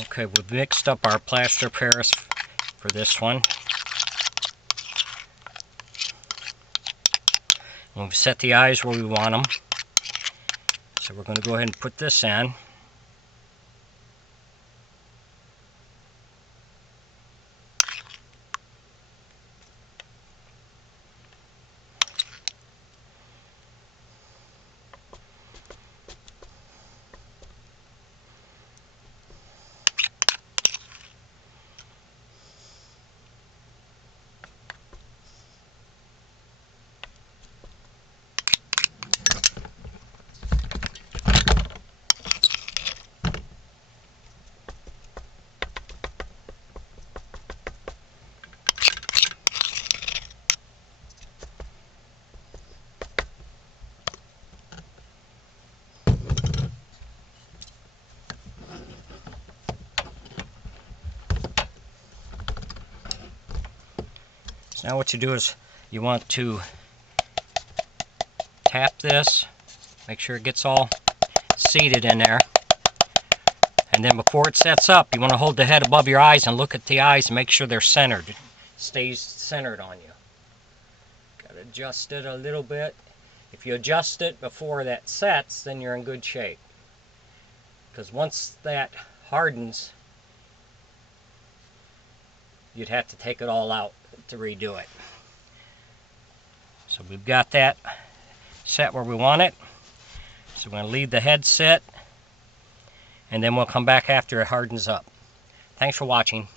Okay, we've mixed up our plaster Paris for this one. And we've set the eyes where we want them. So we're going to go ahead and put this in. Now what you do is you want to tap this, make sure it gets all seated in there, and then before it sets up you want to hold the head above your eyes and look at the eyes and make sure they're centered. It stays centered on you. Got to adjust it a little bit. If you adjust it before that sets, then you're in good shape, because once that hardens you'd have to take it all out to redo it. So we've got that set where we want it. So we're going to leave the head set, and then we'll come back after it hardens up. Thanks for watching.